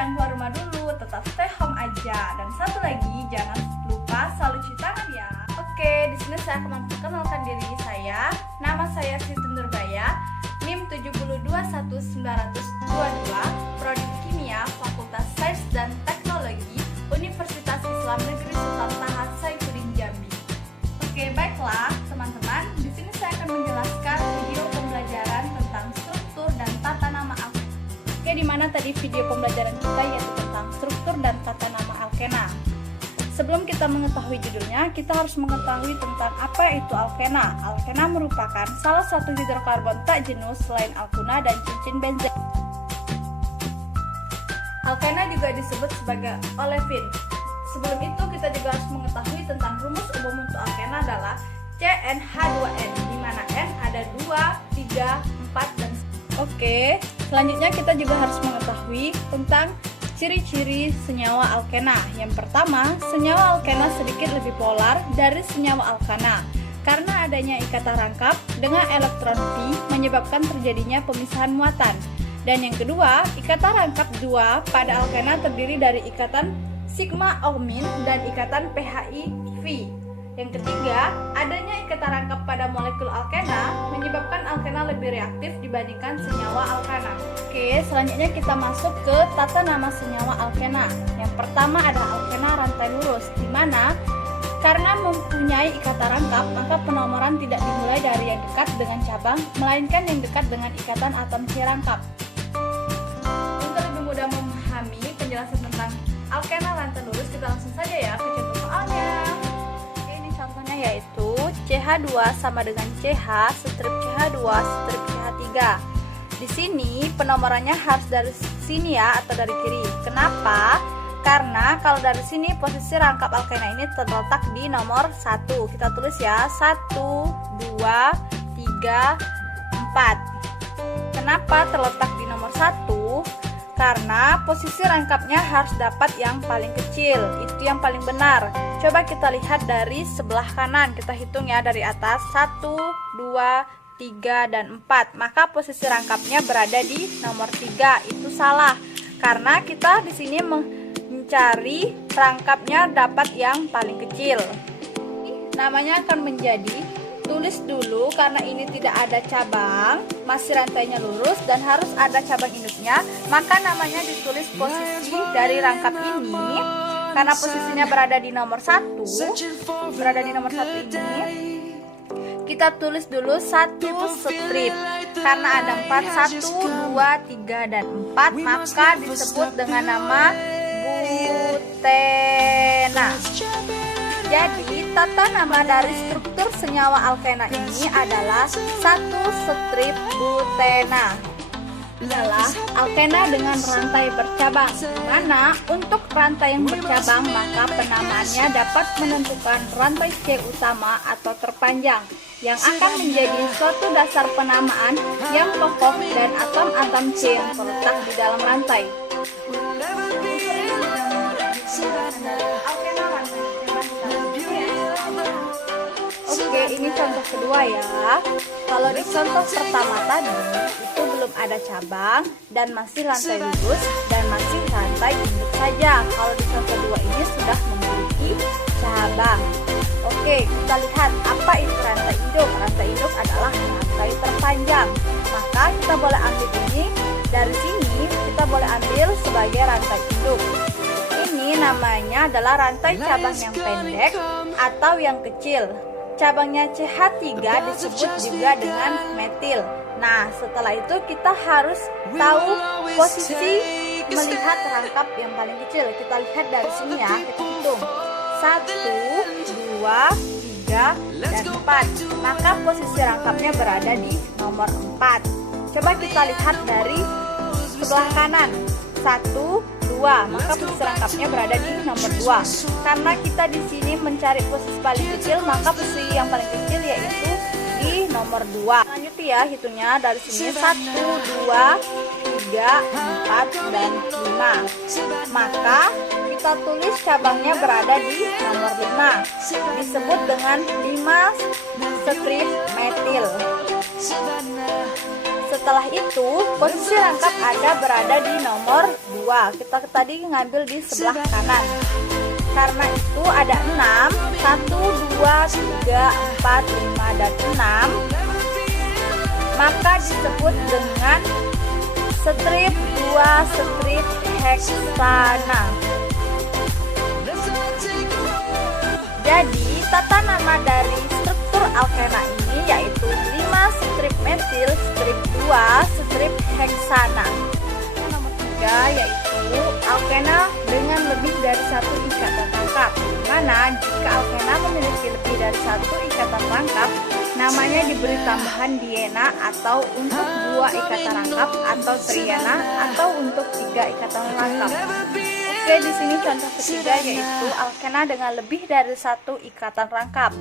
jangan keluar rumah dulu, tetap stay home aja. Dan satu lagi, jangan lupa selalu cuci tangan ya. Oke, di sini saya akan memperkenalkan diri saya. Nama saya Siti Nurbaya, NIM 7211922, Prodi Kimia, Fakultas Sains dan Teknologi, Universitas Islam Negeri Sultan Taha Saifuddin Jambi. Oke, baiklah teman-teman, di sini saya akan menjelaskan video pembelajaran tentang struktur dan tata nama alkena. Oke, di mana tadi video pembelajaran kita yaitu tentang struktur dan tata nama alkena. Sebelum kita mengetahui judulnya, kita harus mengetahui tentang apa itu alkena. Alkena merupakan salah satu hidrokarbon tak jenuh selain alkuna dan cincin benzen. Alkena juga disebut sebagai olefin. Sebelum itu, kita juga harus mengetahui tentang rumus umum untuk alkena adalah CnH2n, di mana N ada 2, 3, 4, dan Oke, selanjutnya kita juga harus mengetahui tentang ciri-ciri senyawa alkena. Yang pertama, senyawa alkena sedikit lebih polar dari senyawa alkana karena adanya ikatan rangkap dengan elektron pi menyebabkan terjadinya pemisahan muatan. Dan yang kedua, ikatan rangkap 2 pada alkena terdiri dari ikatan sigma omin dan ikatan PHI-V. Yang ketiga, adanya ikatan rangkap pada molekul alkena menyebabkan alkena lebih reaktif dibandingkan senyawa alkana. Oke, selanjutnya kita masuk ke tata nama senyawa alkena. Yang pertama ada alkena rantai lurus, di mana karena mempunyai ikatan rangkap, maka penomoran tidak dimulai dari yang dekat dengan cabang, melainkan yang dekat dengan ikatan atom C rangkap. Untuk lebih mudah memahami penjelasan tentang alkena rantai lurus, kita langsung saja ya ke contoh soalnya. Contohnya yaitu CH2 sama dengan CH strip CH2 strip CH3. Di sini penomorannya harus dari sini ya atau dari kiri. Kenapa? Karena kalau dari sini posisi rangkap alkena ini terletak di nomor 1. Kita tulis ya 1, 2, 3, 4. Kenapa terletak di nomor 1? Karena posisi rangkapnya harus dapat yang paling kecil. Itu yang paling benar. Coba kita lihat dari sebelah kanan. Kita hitung ya dari atas 1, 2, 3, dan 4. Maka posisi rangkapnya berada di nomor 3. Itu salah. Karena kita di sini mencari rangkapnya dapat yang paling kecil. Namanya akan menjadi, tulis dulu karena ini tidak ada cabang, masih rantainya lurus dan harus ada cabang induknya, maka namanya ditulis posisi dari rangkap ini. Karena posisinya berada di nomor 1, ini kita tulis dulu 1 strip. Karena ada 4, 1, 2, 3, dan 4, maka disebut dengan nama butena. Jadi, tata nama dari struktur senyawa alkena ini adalah 1 strip butena. Adalah alkena dengan rantai bercabang, di mana untuk rantai yang bercabang maka penamaannya dapat menentukan rantai C utama atau terpanjang yang akan menjadi suatu dasar penamaan yang kokoh dan atom-atom C yang terletak di dalam rantai. Oke, ini contoh kedua ya. Kalau di contoh pertama tadi itu belum ada cabang dan masih rantai lurus dan masih rantai induk saja. Kalau di contoh kedua ini sudah memiliki cabang. Oke, kita lihat apa itu rantai induk. Rantai induk adalah rantai terpanjang. Maka kita boleh ambil ini dari sini, kita boleh ambil sebagai rantai induk. Ini namanya adalah rantai cabang yang pendek atau yang kecil. Cabangnya CH3 disebut juga dengan metil. Nah, setelah itu kita harus tahu posisi melihat rangkap yang paling kecil. Kita lihat dari sini ya, kita hitung 1, 2, 3, dan 4. Maka posisi rangkapnya berada di nomor 4. Coba kita lihat dari sebelah kanan, 1, 2, maka posisi rangkapnya berada di nomor 2. Karena kita di sini mencari posisi paling kecil, maka posisi yang paling kecil yaitu di nomor 2. Lanjut ya, hitungnya dari sini 1, 2, 3, 4, dan 5. Maka kita tulis cabangnya berada di nomor 5. Disebut dengan 5 strip metil. Setelah itu, posisi rangkap ada berada di nomor 2. Kita tadi ngambil di sebelah kanan. Karena itu ada 6, 1, 2, 3, 4, 5, dan 6. Maka disebut dengan strip 2 strip heksana. Jadi, tata nama dari struktur alkena ini yaitu 5 strip metil, strip 2, strip heksana. Nomor 3 yaitu alkena dengan lebih dari satu ikatan rangkap. Mana jika alkena memiliki lebih dari satu ikatan rangkap, namanya diberi tambahan diena atau untuk 2 ikatan rangkap, atau triena atau untuk 3 ikatan rangkap. Oke, di sini contoh ketiga yaitu alkena dengan lebih dari satu ikatan rangkap.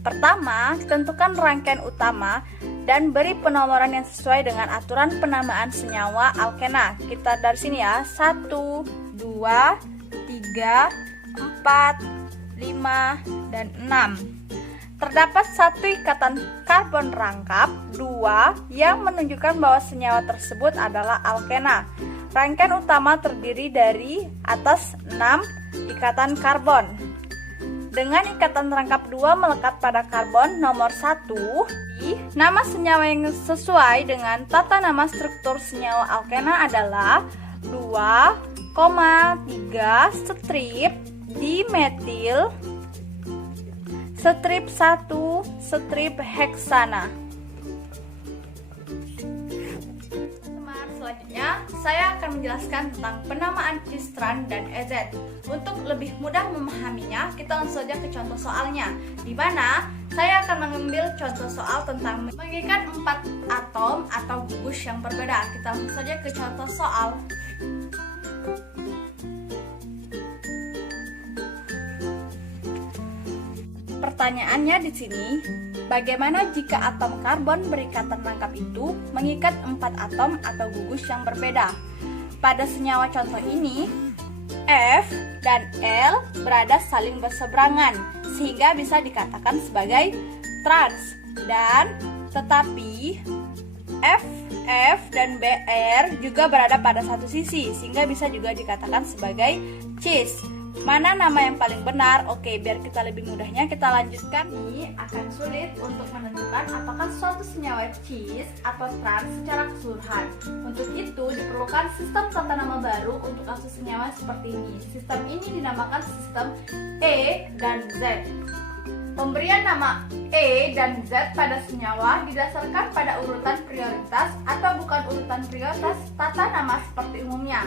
Pertama, tentukan rangkaian utama dan beri penomoran yang sesuai dengan aturan penamaan senyawa alkena. Kita dari sini ya, 1, 2, 3, 4, 5, dan 6. Terdapat satu ikatan karbon rangkap 2 yang menunjukkan bahwa senyawa tersebut adalah alkena. Rangkaian utama terdiri dari atas 6 ikatan karbon. Dengan ikatan rangkap 2 melekat pada karbon nomor 1, nama senyawa yang sesuai dengan tata nama struktur senyawa alkena adalah 2,3 strip dimetil strip 1 strip heksana. Selanjutnya, saya akan menjelaskan tentang penamaan cistran dan EZ. Untuk lebih mudah memahaminya, kita langsung saja ke contoh soalnya, di mana saya akan mengambil contoh soal tentang mengikat 4 atom atau gugus yang berbeda. Kita langsung saja ke contoh soal. Pertanyaannya di sini, bagaimana jika atom karbon berikatan rangkap itu mengikat 4 atom atau gugus yang berbeda? Pada senyawa contoh ini, F dan L berada saling berseberangan sehingga bisa dikatakan sebagai trans, dan tetapi F dan Br juga berada pada satu sisi sehingga bisa juga dikatakan sebagai cis. Mana nama yang paling benar? Oke, biar kita lebih mudahnya kita lanjutkan. Ini akan sulit untuk menentukan apakah suatu senyawa cis atau trans secara keseluruhan. Untuk itu diperlukan sistem tata nama baru untuk kasus senyawa seperti ini. Sistem ini dinamakan sistem E dan Z. Pemberian nama E dan Z pada senyawa didasarkan pada urutan prioritas atau bukan urutan prioritas tata nama seperti umumnya.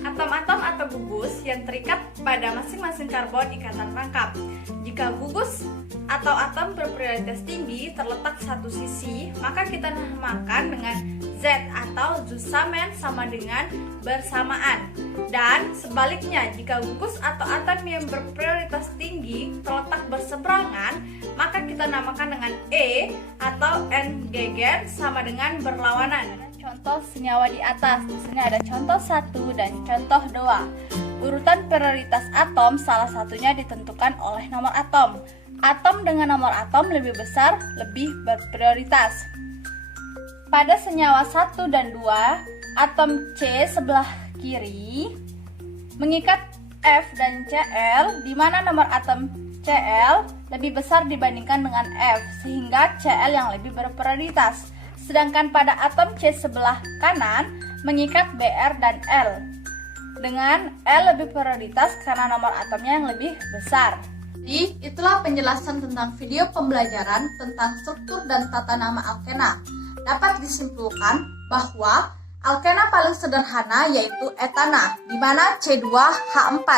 Atom-atom atau gugus yang terikat pada masing-masing karbon ikatan rangkap. Jika gugus atau atom berprioritas tinggi terletak satu sisi, maka kita namakan dengan Z atau Zusammen, sama dengan bersamaan. Dan sebaliknya, jika gugus atau atom yang berprioritas tinggi terletak berseberangan, maka kita namakan dengan E atau Entgegen, sama dengan berlawanan. Contoh senyawa di atas, di sini ada contoh 1 dan contoh 2. Urutan prioritas atom salah satunya ditentukan oleh nomor atom. Atom dengan nomor atom lebih besar lebih berprioritas. Pada senyawa 1 dan 2, atom C sebelah kiri mengikat F dan Cl, di mana nomor atom Cl lebih besar dibandingkan dengan F, sehingga Cl yang lebih berprioritas. Sedangkan pada atom C sebelah kanan mengikat Br dan L, dengan L lebih prioritas karena nomor atomnya yang lebih besar. Jadi, itulah penjelasan tentang video pembelajaran tentang struktur dan tata nama alkena. Dapat disimpulkan bahwa alkena paling sederhana yaitu etana, di mana C2H4.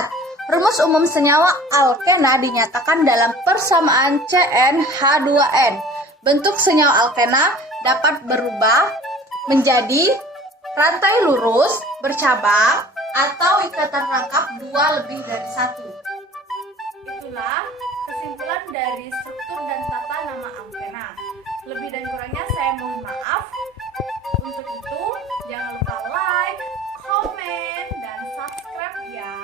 Rumus umum senyawa alkena dinyatakan dalam persamaan CnH2n. Bentuk senyawa alkena dapat berubah menjadi rantai lurus, bercabang, atau ikatan rangkap 2 lebih dari 1. Itulah kesimpulan dari struktur dan tata nama alkena. Lebih dan kurangnya saya mohon maaf. Untuk itu, jangan lupa like, komen, dan subscribe ya.